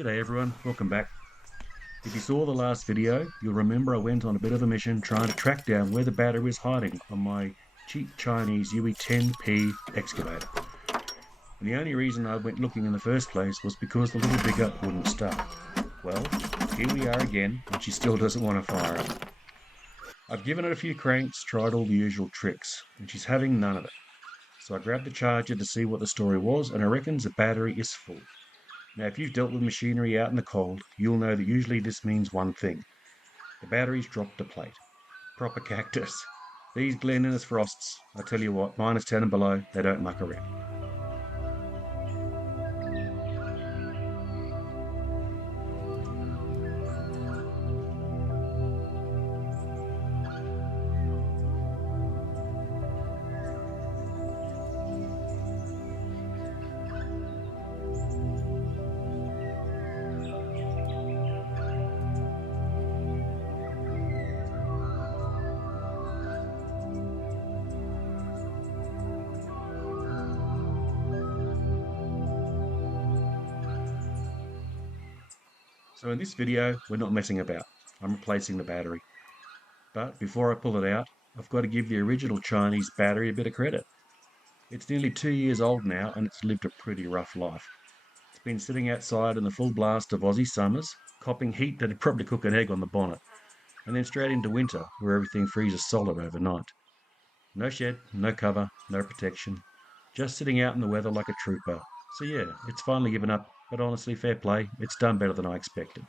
G'day everyone, welcome back. If you saw the last video, you'll remember I went on a bit of a mission trying to track down where the battery was hiding on my cheap Chinese UE10P excavator. And the only reason I went looking in the first place was because the little digger wouldn't start. Well, here we are again, and she still doesn't want to fire up. I've given it a few cranks, tried all the usual tricks, and she's having none of it. So I grabbed the charger to see what the story was, and I reckons the battery is full. Now, if you've dealt with machinery out in the cold, you'll know that usually this means one thing. The battery's dropped a plate. Proper cactus. These Glen Innes frosts, I tell you what, -10 and below, they don't muck around. So in this video, we're not messing about. I'm replacing the battery. But before I pull it out, I've got to give the original Chinese battery a bit of credit. It's nearly 2 years old now and it's lived a pretty rough life. It's been sitting outside in the full blast of Aussie summers, copping heat that'd probably cook an egg on the bonnet, and then straight into winter where everything freezes solid overnight. No shed, no cover, no protection, just sitting out in the weather like a trooper. So yeah, it's finally given up, but honestly, fair play, it's done better than I expected.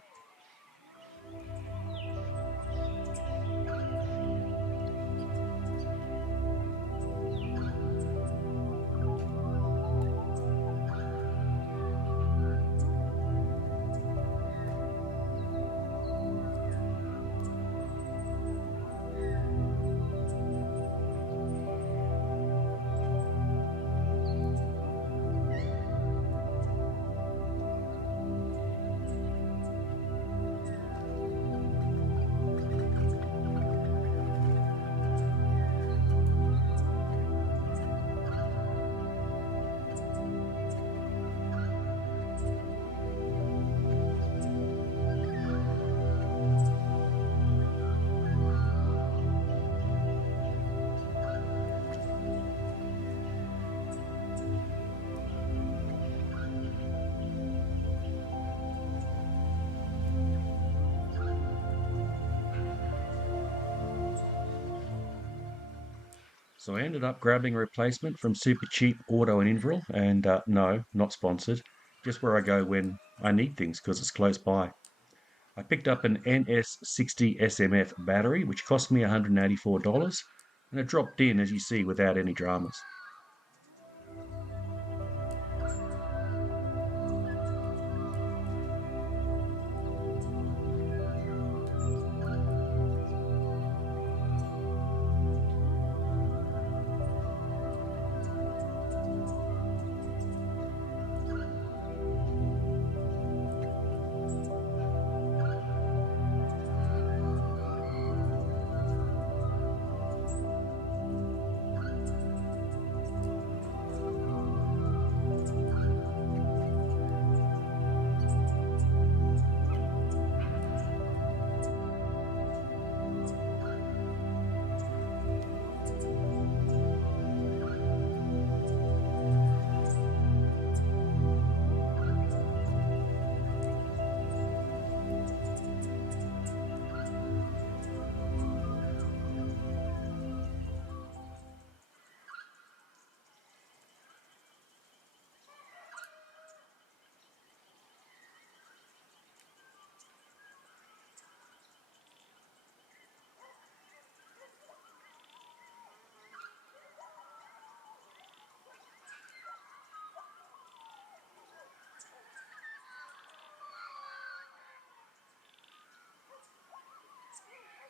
So I ended up grabbing a replacement from Supercheap Auto Inverell, and no, not sponsored, just where I go when I need things because it's close by. I picked up an NS60 SMF battery, which cost me $184, and it dropped in, as you see, without any dramas.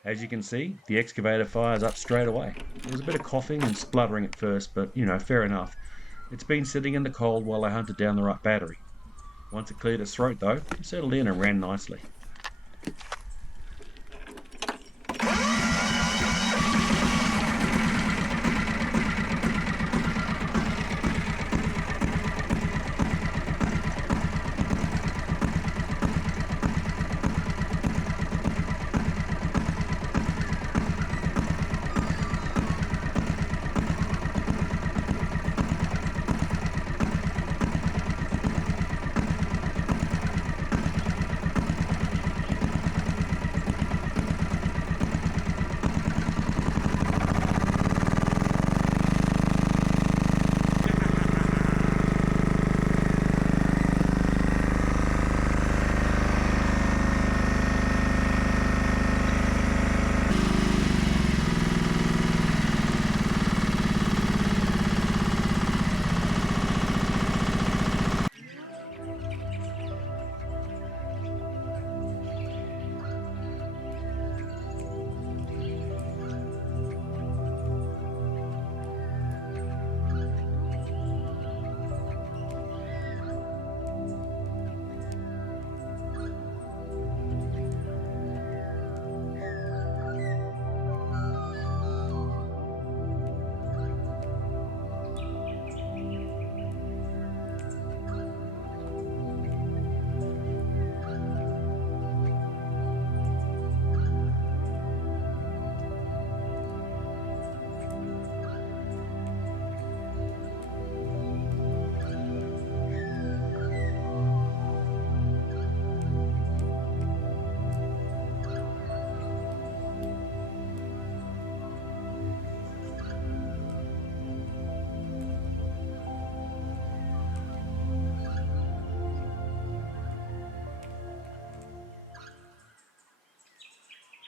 As you can see, the excavator fires up straight away. There was a bit of coughing and spluttering at first, but fair enough. It's been sitting in the cold while I hunted down the right battery. Once it cleared its throat though, it settled in and ran nicely.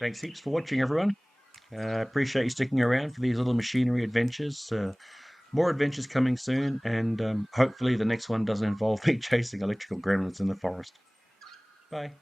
Thanks heaps for watching, everyone. Appreciate you sticking around for these little machinery adventures. More adventures coming soon, and hopefully the next one doesn't involve me chasing electrical gremlins in the forest. Bye.